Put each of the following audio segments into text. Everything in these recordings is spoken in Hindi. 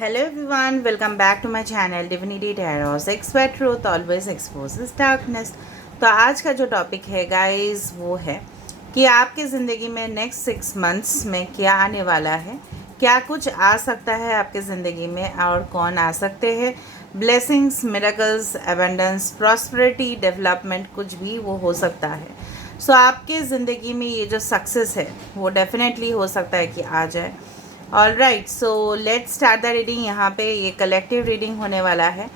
Hello everyone, welcome back to my channel Divinity Tarot. Expert truth always exposes darkness. तो आज का जो टॉपिक है गाइस वो है कि आपकी ज़िंदगी में नेक्स्ट 6 मंथ्स में क्या आने वाला है, क्या कुछ आ सकता है आपकी ज़िंदगी में और कौन आ सकते हैं। Blessings, miracles, abundance, prosperity, development, कुछ भी वो हो सकता है। सो आपके ज़िंदगी में ये जो सक्सेस है वो डेफिनेटली हो सकता है कि आ जाए। All right, so let's start the reading. यहाँ पे ये कलेक्टिव रीडिंग होने वाला है,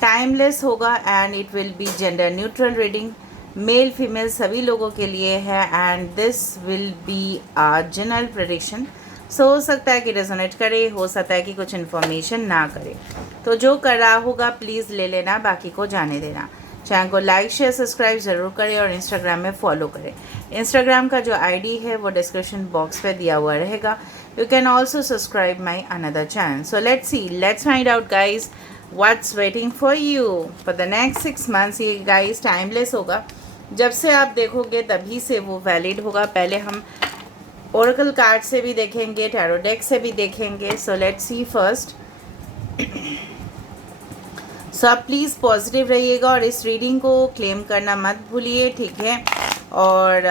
टाइमलेस होगा and it will be gender neutral reading, male female सभी लोगों के लिए है and this will be a general prediction. So हो सकता है कि रेजोनेट करे, हो सकता है कि कुछ इन्फॉर्मेशन ना करे। तो जो कर रहा होगा प्लीज़ ले लेना, बाकी को जाने देना। चैनल को लाइक शेयर सब्सक्राइब ज़रूर करें और इंस्टाग्राम में फॉलो करें। इंस्टाग्राम का जो आईडी है वो डिस्क्रिप्शन बॉक्स पे दिया हुआ रहेगा। You can also subscribe my another channel. So let's find out guys what's waiting for you for the next 6 months. ये guys टाइमलेस होगा, जब से आप देखोगे तभी से वो वैलिड होगा। पहले हम ओरेकल कार्ड से भी देखेंगे, टैरो डेक से भी देखेंगे। So let's see first. सो आप प्लीज़ पॉजिटिव रहिएगा और इस रीडिंग को क्लेम करना मत भूलिए, ठीक है। और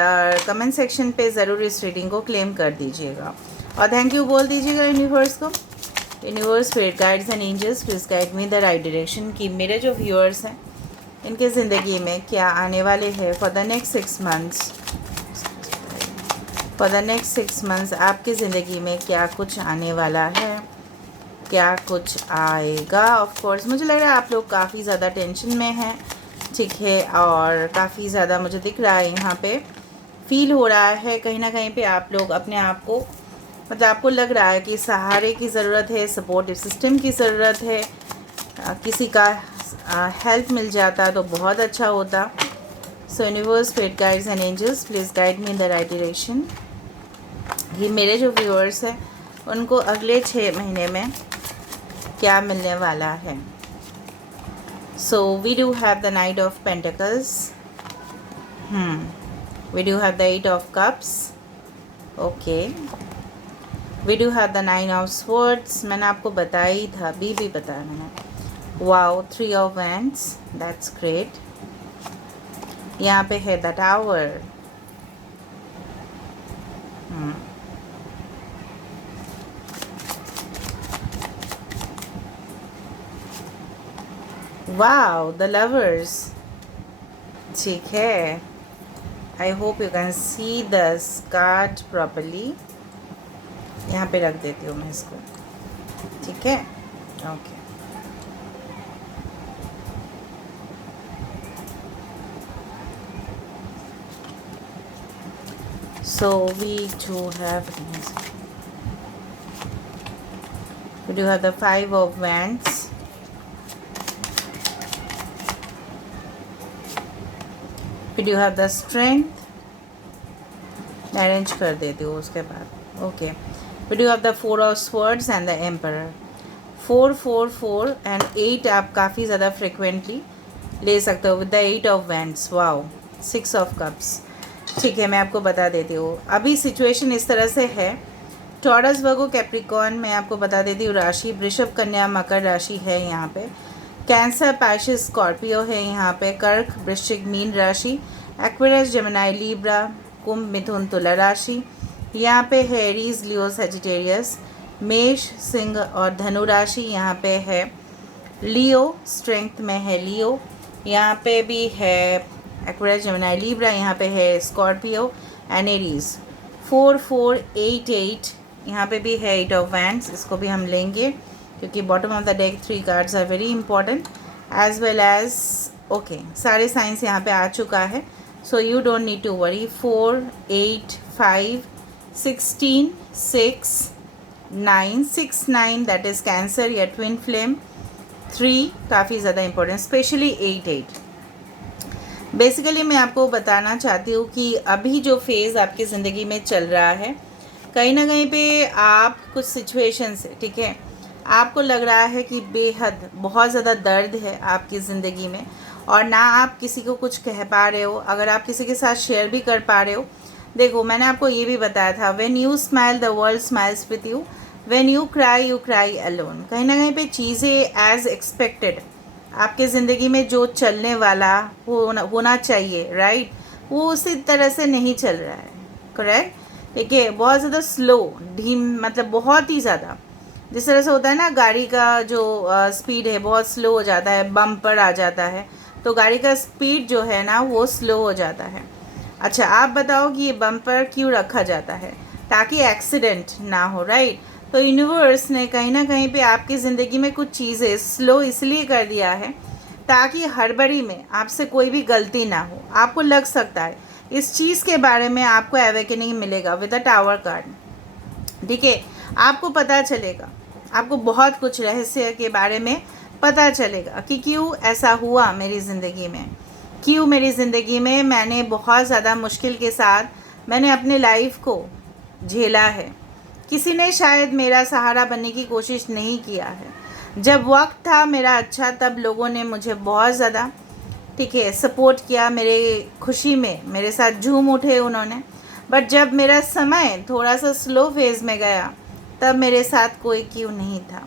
कमेंट सेक्शन पे ज़रूर इस रीडिंग को क्लेम कर दीजिएगा और थैंक यू बोल दीजिएगा यूनिवर्स को। Universe, spirit guides and angels, please guide me the right direction कि मेरे जो व्यूअर्स हैं इनके ज़िंदगी में क्या आने वाले हैं for the next 6 months. For the next 6 months आपकी ज़िंदगी में क्या कुछ आने वाला है, क्या कुछ आएगा। ऑफ कोर्स मुझे लग रहा है आप लोग काफ़ी ज़्यादा टेंशन में हैं, ठीक है, और काफ़ी ज़्यादा मुझे दिख रहा है यहाँ पे, फील हो रहा है कहीं ना कहीं पे आप लोग अपने आप को, मतलब आपको लग रहा है कि सहारे की ज़रूरत है, सपोर्टिव सिस्टम की ज़रूरत है। किसी का हेल्प मिल जाता तो बहुत अच्छा होता। So universe, spirit guides and angels, please guide me in the right direction. ये मेरे जो व्यूअर्स हैं उनको अगले 6 महीने में क्या मिलने वाला है। So we do have the knight of pentacles, we do have the 8 of cups, okay. We do have the 9 of swords, मैंने आपको बताया ही था, अभी भी बताया मैंने। Wow, 3 of wands, that's great. यहाँ पे है the tower, wow, the lovers, ठीक है। I hope you can see the card properly. यहाँ पे रख देती हूँ मैं इसको, ठीक है, okay. So we do have the 5 of wands, we do have the strength, arrange कर देती हूँ उसके बाद, okay. we do have the 4 of swords and the emperor। 4 4 4 and 8 आप काफ़ी ज़्यादा फ्रिक्वेंटली ले सकते हो with the 8 of wands. Wow, 6 of cups, ठीक है। मैं आपको बता देती हूँ अभी सिचुएशन इस तरह से है। टॉरस, वर्गो, कैप्रिकॉर्न, मैं आपको बता देती हूँ राशि वृषभ, कन्या, मकर राशि है यहाँ पे। कैंसर, पैशिस, स्कॉर्पियो है यहाँ पे। कर्क, वृश्चिक, मीन राशि। एक्वेरियस, जेमिनी, लीब्रा, कुंभ, मिथुन, तुला राशि। यहाँ पे है एरीज, लियो, सजिटेरियस। मेष, सिंह और धनु राशि यहाँ पे है। लियो, स्ट्रेंथ में है लियो। यहाँ पे भी है एक्वेरियस, जेमिनी, लीब्रा, यहाँ पे है स्कॉर्पियो एंड एरीज। 4 4 8 8 यहाँ पे भी है 8 ऑफ वैंड्स, इसको भी हम लेंगे क्योंकि bottom of the deck 3 cards are very important as well as, okay. सारे साइंस यहाँ पे आ चुका है, so you don't need to worry. 4 8 5 16 6 9 6 9 that is cancer या ट्विन फ्लेम। 3 काफ़ी ज़्यादा इंपॉर्टेंट, स्पेशली 8 8। बेसिकली मैं आपको बताना चाहती हूँ कि अभी जो फेज़ आपकी ज़िंदगी में चल रहा है, कहीं ना कहीं पे आप कुछ सिचुएशन से, ठीक है, आपको लग रहा है कि बेहद बहुत ज़्यादा दर्द है आपकी ज़िंदगी में और ना आप किसी को कुछ कह पा रहे हो। अगर आप किसी के साथ शेयर भी कर पा रहे हो, देखो मैंने आपको ये भी बताया था, when you smile the world smiles with you, when you cry alone. कहीं ना कहीं पे चीज़ें एज एक्सपेक्टेड आपके ज़िंदगी में जो चलने वाला होना चाहिए, राइट, वो उसी तरह से नहीं चल रहा है, करेक्ट। ठीक है, बहुत ज़्यादा स्लो, मतलब बहुत ही ज़्यादा, जिस तरह से होता है ना गाड़ी का जो स्पीड है बहुत स्लो हो जाता है, बम्पर आ जाता है तो गाड़ी का स्पीड जो है ना वो स्लो हो जाता है। अच्छा, आप बताओ कि ये बम्पर क्यों रखा जाता है? ताकि एक्सीडेंट ना हो, राइट। तो यूनिवर्स ने कहीं ना कहीं पे आपकी ज़िंदगी में कुछ चीज़ें स्लो इसलिए कर दिया है ताकि हड़बड़ी में आपसे कोई भी गलती ना हो। आपको लग सकता है इस चीज़ के बारे में आपको अवेकनिंग मिलेगा विद द टावर कार्ड। ठीक है, आपको पता चलेगा, आपको बहुत कुछ रहस्य के बारे में पता चलेगा कि क्यों ऐसा हुआ मेरी ज़िंदगी में, क्यों मेरी ज़िंदगी में मैंने बहुत ज़्यादा मुश्किल के साथ मैंने अपने लाइफ को झेला है। किसी ने शायद मेरा सहारा बनने की कोशिश नहीं किया है। जब वक्त था मेरा अच्छा तब लोगों ने मुझे बहुत ज़्यादा, ठीक है, सपोर्ट किया, मेरे खुशी में मेरे साथ झूम उठे उन्होंने। बट जब मेरा समय थोड़ा सा स्लो फेज़ में गया तब मेरे साथ कोई क्यों नहीं था।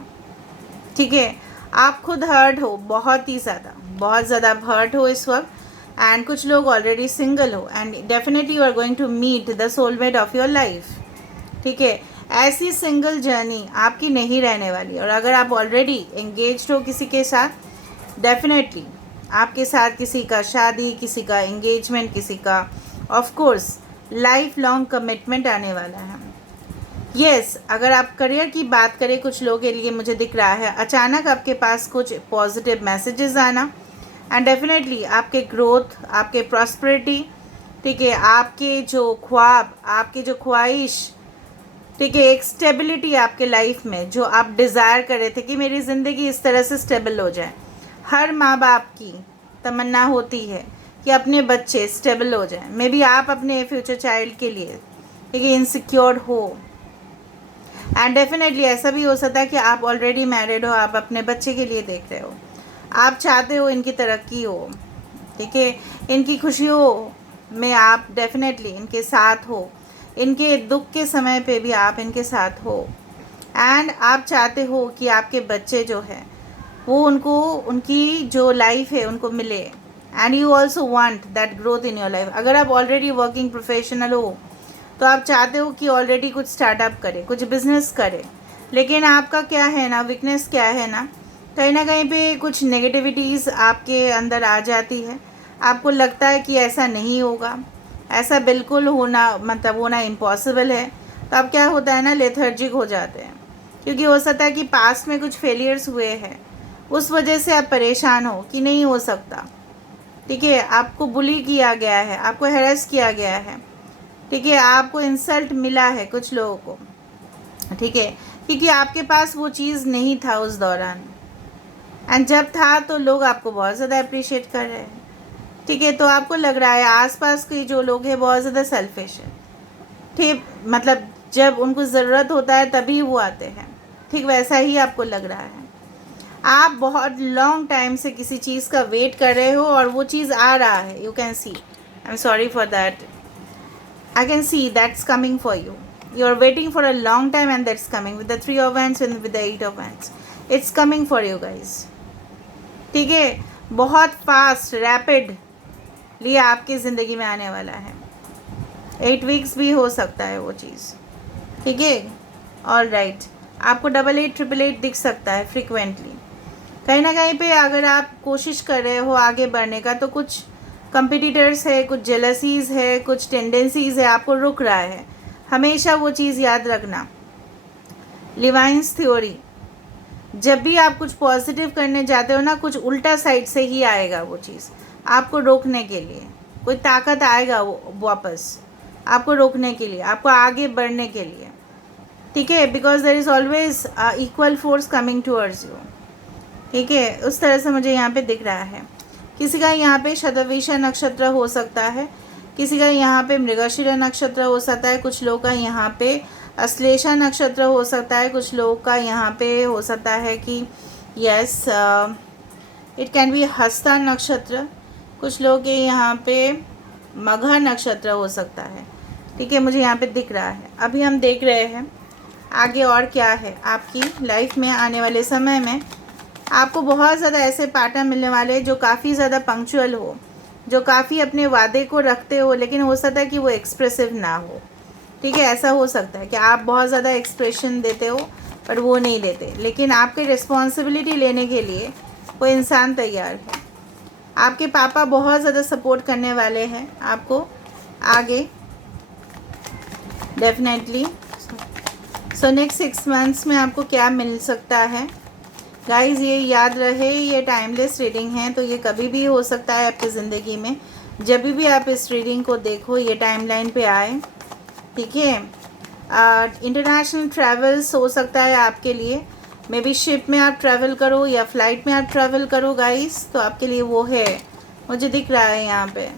ठीक है, आप खुद हर्ट हो, बहुत ही ज़्यादा, बहुत ज़्यादा हर्ट हो इस वक्त। एंड कुछ लोग ऑलरेडी सिंगल हो and definitely you are going to meet the soulmate of your life. ठीक है, ऐसी सिंगल जर्नी आपकी नहीं रहने वाली। और अगर आप ऑलरेडी एंगेज्ड हो किसी के साथ, डेफिनेटली आपके साथ किसी का शादी, किसी का एंगेजमेंट, किसी का of course life long commitment आने वाला है। यस, अगर आप करियर की बात करें, कुछ लोगों के लिए मुझे दिख रहा है अचानक आपके पास कुछ पॉजिटिव मैसेजेस आना एंड डेफिनेटली आपके ग्रोथ, आपके प्रॉस्पेरिटी, ठीक है, आपके जो ख्वाब, आपकी जो ख्वाहिश, ठीक है, एक स्टेबिलिटी आपके लाइफ में जो आप डिज़ायर कर रहे थे कि मेरी ज़िंदगी इस तरह से स्टेबल हो जाए। हर माँ बाप की तमन्ना होती है कि अपने बच्चे स्टेबल हो जाएं। मे बी आप अपने फ्यूचर चाइल्ड के लिए, ठीक है, इनसिक्योर हो एंड डेफिनेटली ऐसा भी हो सकता है कि आप ऑलरेडी मैरिड हो, आप अपने बच्चे के लिए देख रहे हो, आप चाहते हो इनकी तरक्की हो, ठीक है, इनकी खुशियों में आप डेफिनेटली इनके साथ हो, इनके दुख के समय पे भी आप इनके साथ हो एंड आप चाहते हो कि आपके बच्चे जो है वो उनको उनकी जो लाइफ है उनको मिले and you also want that growth in your life. अगर आप ऑलरेडी वर्किंग प्रोफेशनल हो तो आप चाहते हो कि ऑलरेडी कुछ स्टार्टअप करे, कुछ बिजनेस करे, लेकिन आपका क्या है ना, वीकनेस क्या है ना कहीं पे कुछ नेगेटिविटीज़ आपके अंदर आ जाती है। आपको लगता है कि ऐसा नहीं होगा, ऐसा बिल्कुल होना, मतलब होना इम्पॉसिबल है। तो अब क्या होता है ना, लेथर्जिक हो जाते हैं, क्योंकि हो सकता है कि पास्ट में कुछ फेलियर्स हुए हैं, उस वजह से आप परेशान हो कि नहीं हो सकता। ठीक है, आपको बुली किया गया है, आपको हैरेस किया गया है, ठीक है, आपको इंसल्ट मिला है कुछ लोगों को, ठीक है, क्योंकि आपके पास वो चीज़ नहीं था उस दौरान एंड जब था तो लोग आपको बहुत ज़्यादा अप्रिशिएट कर रहे हैं। ठीक है, तो आपको लग रहा है आसपास के जो लोग हैं बहुत ज़्यादा सेल्फिश है। ठीक, मतलब जब उनको ज़रूरत होता है तभी वो आते हैं। ठीक वैसा ही आपको लग रहा है। आप बहुत लॉन्ग टाइम से किसी चीज़ का वेट कर रहे हो और वो चीज़ आ रहा है। You can C, I am sorry for that, I can see that's coming for you. You are waiting for a long time and that's coming with the 3 of Wands and with the 8 of Wands. It's coming for you guys. ठीक है, बहुत फास्ट रैपिडली आपकी ज़िंदगी में आने वाला है। 8 वीक्स भी हो सकता है वो चीज़। ठीक है, ऑल राइट, आपको 8888 दिख सकता है फ्रिक्वेंटली। कहीं ना कहीं पे अगर आप कोशिश कर रहे हो आगे बढ़ने का तो कुछ कंपिटिटर्स है, कुछ जेलसीज़ है, कुछ टेंडेंसीज़ है, आपको रुक रहा है। हमेशा वो चीज़ याद रखना, लिवाइंस थ्योरी, जब भी आप कुछ पॉजिटिव करने जाते हो ना, कुछ उल्टा साइड से ही आएगा वो चीज़ आपको रोकने के लिए। कोई ताकत आएगा वो वापस आपको रोकने के लिए, आपको आगे बढ़ने के लिए। ठीक है, because there is always equal force coming towards you. ठीक है, उस तरह से मुझे यहाँ पे दिख रहा है। किसी का यहाँ पे शतभिषा नक्षत्र हो सकता है, किसी का यहाँ पे मृगशिरा नक्षत्र हो सकता है, कुछ लोगों का यहाँ पे अश्लेषा नक्षत्र हो सकता है, कुछ लोगों का यहाँ पे हो सकता है कि यस इट कैन बी हस्ता नक्षत्र, कुछ लोगों के यहाँ पे मघा नक्षत्र हो सकता है। ठीक है, मुझे यहाँ पे दिख रहा है। अभी हम देख रहे हैं आगे और क्या है आपकी लाइफ में आने वाले समय में। आपको बहुत ज़्यादा ऐसे पार्टनर मिलने वाले हैं जो काफ़ी ज़्यादा पंक्चुअल हो, जो काफ़ी अपने वादे को रखते हो, लेकिन हो सकता है कि वो एक्सप्रेसिव ना हो। ठीक है, ऐसा हो सकता है कि आप बहुत ज़्यादा एक्सप्रेशन देते हो पर वो नहीं देते, लेकिन आपकी रिस्पॉन्सिबिलिटी लेने के लिए वो इंसान तैयार है। आपके पापा बहुत ज़्यादा सपोर्ट करने वाले हैं आपको आगे डेफिनेटली। सो नेक्स्ट 6 मंथ्स में आपको क्या मिल सकता है गाइस, ये याद रहे ये टाइमलेस रीडिंग है, तो ये कभी भी हो सकता है आपकी ज़िंदगी में। जब भी आप इस रीडिंग को देखो ये टाइमलाइन पे आए, ठीक है। इंटरनेशनल ट्रैवल्स हो सकता है आपके लिए, मे बी शिप में आप ट्रैवल करो या फ्लाइट में आप ट्रैवल करो गाइस, तो आपके लिए वो है, मुझे दिख रहा है यहाँ पे।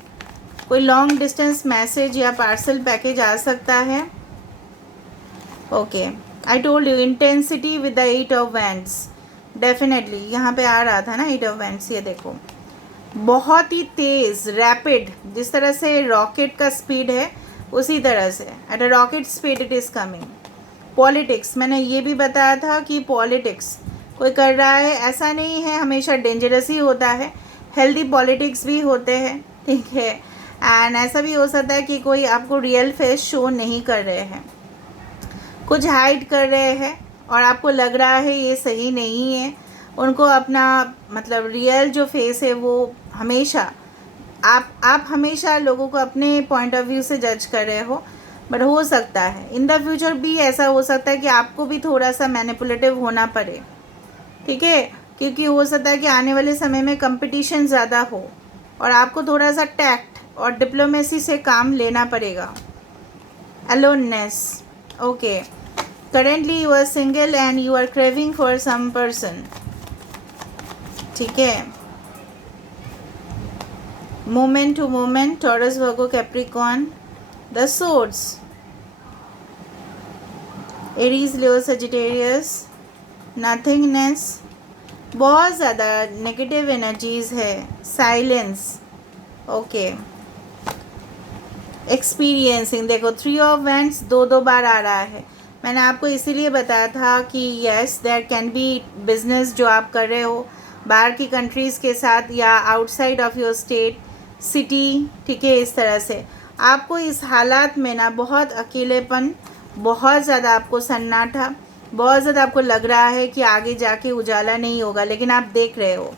कोई लॉन्ग डिस्टेंस मैसेज या पार्सल पैकेज आ सकता है। Okay, I told you intensity with the 8 of wands, definitely यहाँ पे आ रहा था ना 8 ऑफ वैंड्स। ये देखो बहुत ही तेज़ रैपिड, जिस तरह से रॉकेट का स्पीड है उसी तरह से at a rocket speed it is coming. Politics, मैंने ये भी बताया था कि पॉलिटिक्स कोई कर रहा है, ऐसा नहीं है हमेशा डेंजरस ही होता है, हेल्दी पॉलिटिक्स भी होते हैं, ठीक है। एंड ऐसा भी हो सकता है कि कोई आपको रियल फेस शो नहीं कर रहे हैं, कुछ हाइड कर रहे हैं और आपको लग रहा है ये सही नहीं है। उनको अपना मतलब रियल जो फेस है वो हमेशा आप हमेशा लोगों को अपने पॉइंट ऑफ व्यू से जज कर रहे हो, बट हो सकता है इन द फ्यूचर भी ऐसा हो सकता है कि आपको भी थोड़ा सा मैनिपुलेटिव होना पड़े, ठीक है, क्योंकि हो सकता है कि आने वाले समय में कंपटीशन ज़्यादा हो और आपको थोड़ा सा टैक्ट और डिप्लोमेसी से काम लेना पड़ेगा। Aloneness, okay, currently you are single and you are craving for some person, ठीक है। Moment to moment, Taurus, Virgo, Capricorn, the swords, Aries, Leo, Sagittarius, nothingness, बहुत ज़्यादा नेगेटिव एनर्जीज़ है, साइलेंस, ओके। एक्सपीरियंसिंग, देखो 3 ऑफ वैंड्स दो बार आ रहा है। मैंने आपको इसीलिए बताया था कि yes there can be business जो आप कर रहे हो बाहर की कंट्रीज़ के साथ या outside of your state city, ठीक है। इस तरह से आपको इस हालात में ना बहुत अकेलेपन, बहुत ज़्यादा आपको सन्नाटा, बहुत ज़्यादा आपको लग रहा है कि आगे जाके उजाला नहीं होगा, लेकिन आप देख रहे हो,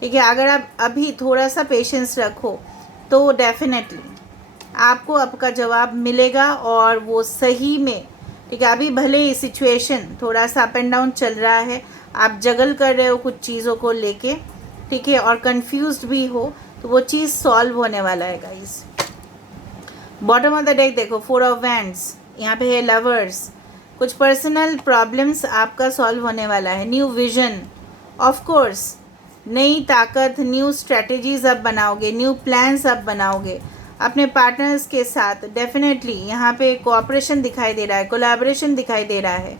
ठीक है। अगर आप अभी थोड़ा सा पेशेंस रखो तो डेफिनेटली आपको आपका जवाब मिलेगा और वो सही में, ठीक है। अभी भले ही सिचुएशन थोड़ा सा अप एंड डाउन चल रहा है, आप जगल कर रहे हो कुछ चीज़ों को लेके, ठीक है, और कंफ्यूज्ड भी हो, तो वो चीज़ सॉल्व होने वाला है guys. Bottom of the deck देखो 4 ऑफ वैंड्स, यहाँ पे है लवर्स, कुछ पर्सनल प्रॉब्लम्स आपका सॉल्व होने वाला है। न्यू विजन, ऑफ कोर्स नई ताकत, न्यू स्ट्रेटजीज आप बनाओगे, न्यू प्लान्स आप बनाओगे अपने पार्टनर्स के साथ। डेफिनेटली यहाँ पे कोऑपरेशन दिखाई दे रहा है, कोलैबोरेशन दिखाई दे रहा है,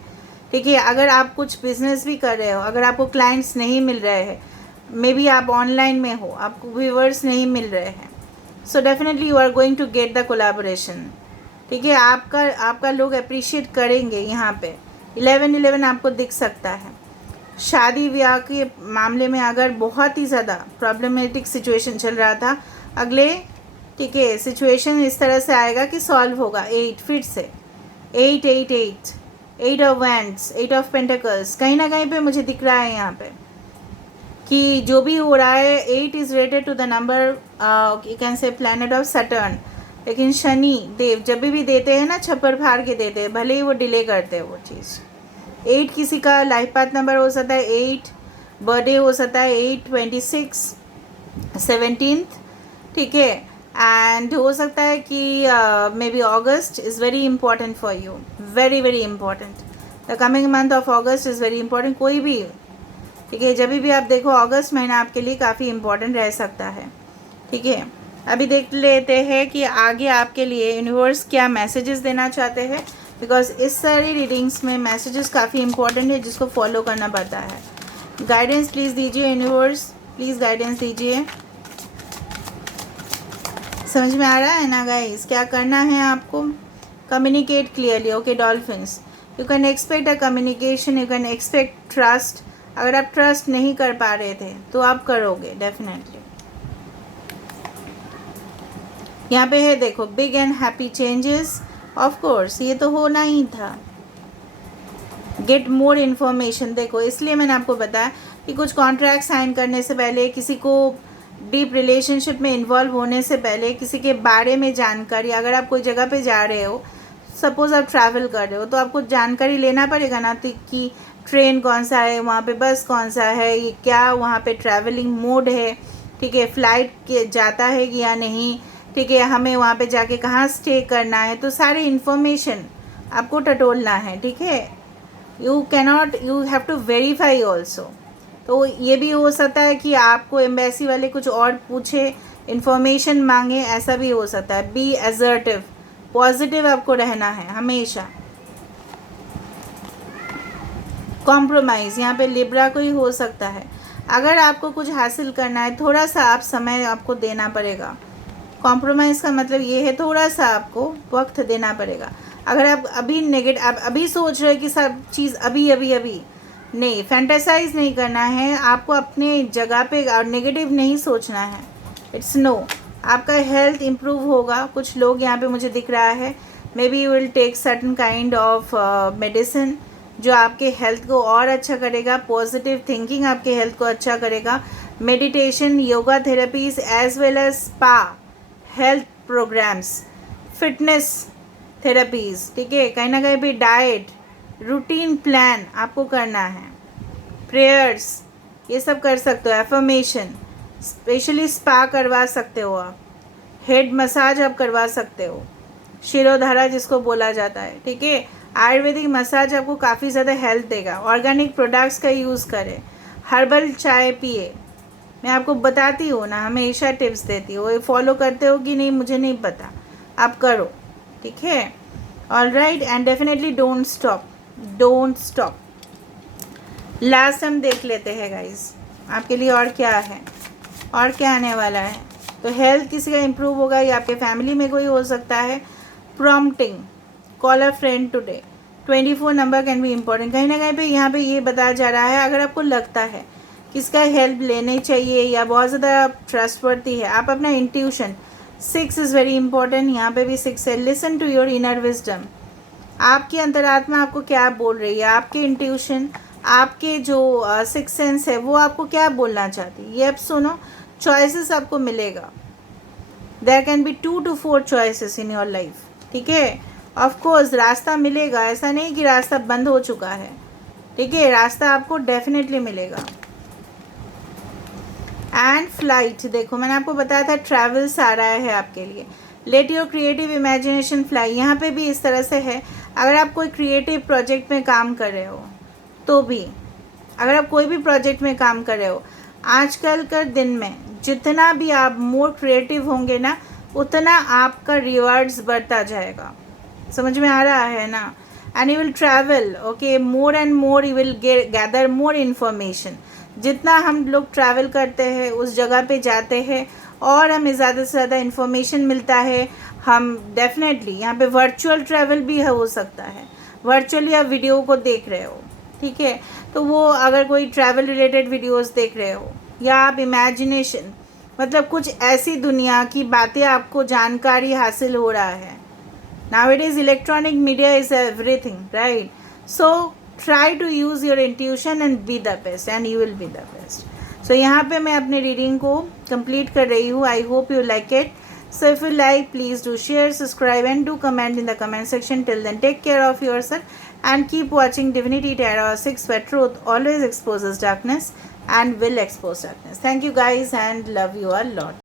ठीक है। अगर आप कुछ बिजनेस भी कर रहे हो, अगर आपको क्लाइंट्स नहीं मिल रहे हैं, मे बी आप ऑनलाइन में हो, आपको व्यूवर्स नहीं मिल रहे हैं, so definitely you are going to get the collaboration, ठीक है। आपका लोग अप्रिशिएट करेंगे। यहाँ पे 11-11 आपको दिख सकता है। शादी ब्याह के मामले में अगर बहुत ही ज़्यादा प्रॉब्लमेटिक सिचुएशन चल रहा था, अगले, ठीक है, सिचुएशन इस तरह से आएगा कि सॉल्व होगा। 8 फिर से 8 ऑफ वैंड्स, 8 ऑफ पेंटिकल्स, कहीं ना कहीं पे मुझे दिख रहा है यहाँ पे कि जो भी हो रहा है 8 is related to the number, you can say planet of Saturn. लेकिन शनि देव जब भी देते हैं ना, छप्पर फाड़ के देते हैं, भले ही वो डिले करते हैं वो चीज़। 8 किसी का लाइफ पाथ नंबर हो सकता है, 8 बर्थडे हो सकता है, 8/26 17th, ठीक है। एंड हो सकता है कि may be August is very important for you, very very important. The coming month of August is very important. कोई भी, ठीक है, जब भी आप देखो अगस्त महीना आपके लिए काफ़ी इंपॉर्टेंट रह सकता है, ठीक है। अभी देख लेते हैं कि आगे आपके लिए यूनिवर्स क्या मैसेजेस देना चाहते हैं, बिकॉज इस सारी रीडिंग्स में मैसेजेस काफ़ी इंपॉर्टेंट है जिसको फॉलो करना पड़ता है। गाइडेंस प्लीज़ दीजिए यूनिवर्स, प्लीज़ गाइडेंस दीजिए। समझ में आ रहा है ना गाइस क्या करना है आपको? Communicate clearly. Okay dolphins, you can expect a communication, you can expect trust. अगर आप ट्रस्ट नहीं कर पा रहे थे तो आप करोगे डेफिनेटली। यहाँ पे है देखो, big and happy changes, of course ये तो होना ही था। गेट मोर इन्फॉर्मेशन, देखो इसलिए मैंने आपको बताया कि कुछ कॉन्ट्रैक्ट साइन करने से पहले, किसी को डीप रिलेशनशिप में इन्वॉल्व होने से पहले, किसी के बारे में जानकारी, अगर आप कोई जगह पे जा रहे हो, सपोज़ आप ट्रैवल कर रहे हो, तो आपको जानकारी लेना पड़ेगा ना कि ट्रेन कौन सा है, वहाँ पे बस कौन सा है, ये क्या वहाँ पे ट्रैवलिंग मोड है, ठीक है, फ़्लाइट के जाता है या नहीं, ठीक है, हमें वहाँ पे जाके कहाँ स्टे करना है, तो सारी इन्फॉर्मेशन आपको टटोलना है, ठीक है। You cannot, you have to verify also. तो ये भी हो सकता है कि आपको एम्बेसी वाले कुछ और पूछे, इन्फॉर्मेशन मांगे, ऐसा भी हो सकता है। बी असर्टिव, पॉजिटिव आपको रहना है हमेशा। कॉम्प्रोमाइज़, यहाँ पे लिब्रा को ही हो सकता है। अगर आपको कुछ हासिल करना है, थोड़ा सा आप समय आपको देना पड़ेगा। कॉम्प्रोमाइज़ का मतलब ये है थोड़ा सा आपको वक्त देना पड़ेगा। अगर आप अभी आप अभी सोच रहे हो कि सब चीज़ अभी अभी अभी नहीं, फैंटेसाइज नहीं करना है आपको, अपने जगह पे और नेगेटिव नहीं सोचना है। इट्स नो, आपका हेल्थ इम्प्रूव होगा। कुछ लोग यहाँ पे मुझे दिख रहा है, maybe you will take certain kind of medicine जो आपके हेल्थ को और अच्छा करेगा। पॉजिटिव थिंकिंग आपके हेल्थ को अच्छा करेगा। Meditation, yoga therapies as well as spa, health programs, fitness therapies, ठीक है, कहीं ना कहीं भी डाइट, रूटीन प्लान आपको करना है। प्रेयर्स, ये सब कर सकते हो। एफर्मेशन, स्पेशली स्पा करवा सकते हो आप। हेड मसाज आप करवा सकते हो, शिरोधारा जिसको बोला जाता है, ठीक है। आयुर्वेदिक मसाज आपको काफ़ी ज़्यादा हेल्थ देगा। ऑर्गेनिक प्रोडक्ट्स का यूज़ करें। हर्बल चाय पिए, मैं आपको बताती हूँ ना, हमेशा टिप्स देती हूँ, फॉलो करते हो कि नहीं मुझे नहीं पता, आप करो, ठीक है। All right, and definitely don't stop, don't stop. Last हम देख लेते हैं गाइज आपके लिए और क्या है, और क्या आने वाला है। तो हेल्थ किसी का इम्प्रूव होगा या आपके फैमिली में कोई हो सकता है। Prompting, call a friend today, 24 number can be important. कहीं ना कहीं पे यहाँ पे ये बताया जा रहा है, अगर आपको लगता है किसका हेल्प लेनी चाहिए या बहुत ज़्यादा ट्रस्टवर्दी है, आप अपना इंट्यूशन, 6 इज़ वेरी इंपॉर्टेंट, यहाँ पे भी 6 है। Listen to your inner wisdom, आपकी अंतरात्मा आपको क्या बोल रही है, आपके इंट्यूशन, आपके जो 6 सेंस है वो आपको क्या बोलना चाहती है, ये अब सुनो। चॉइसेस आपको मिलेगा, there can be 2 to 4 choices in your life, ठीक है। ऑफ कोर्स रास्ता मिलेगा, ऐसा नहीं कि रास्ता बंद हो चुका है, ठीक है, रास्ता आपको डेफिनेटली मिलेगा। एंड फ्लाइट, देखो मैंने आपको बताया था ट्रैवल्स आ रहा है आपके लिए। Let your creative imagination fly, यहाँ पे भी इस तरह से है। अगर आप कोई क्रिएटिव प्रोजेक्ट में काम कर रहे हो तो भी, अगर आप कोई भी प्रोजेक्ट में काम कर रहे हो, आजकल के दिन में जितना भी आप मोर क्रिएटिव होंगे ना, उतना आपका रिवार्ड्स बढ़ता जाएगा। समझ में आ रहा है ना। And you will travel, okay, more and more, you will gather more information. जितना हम लोग ट्रैवल करते हैं, उस जगह पे जाते हैं और हमें ज़्यादा से ज़्यादा इन्फॉर्मेशन मिलता है। हम डेफिनेटली यहाँ पे वर्चुअल ट्रैवल भी हो सकता है, वर्चुअली आप वीडियो को देख रहे हो, ठीक है, तो वो अगर कोई ट्रैवल रिलेटेड वीडियोस देख रहे हो, या आप इमेजिनेशन, मतलब कुछ ऐसी दुनिया की बातें आपको जानकारी हासिल हो रहा है। Nowadays electronic media is everything, right? So try to use your intuition and be the best, and you will be the best. So यहाँ पे मैं अपने रीडिंग को कंप्लीट कर रही हूँ. I hope you like it. So if you like, please do share, subscribe and do comment in the comment section. Till then, take care of yourself and keep watching Divinity Tarot 6, where truth always exposes darkness and will expose darkness. Thank you guys and love you a lot.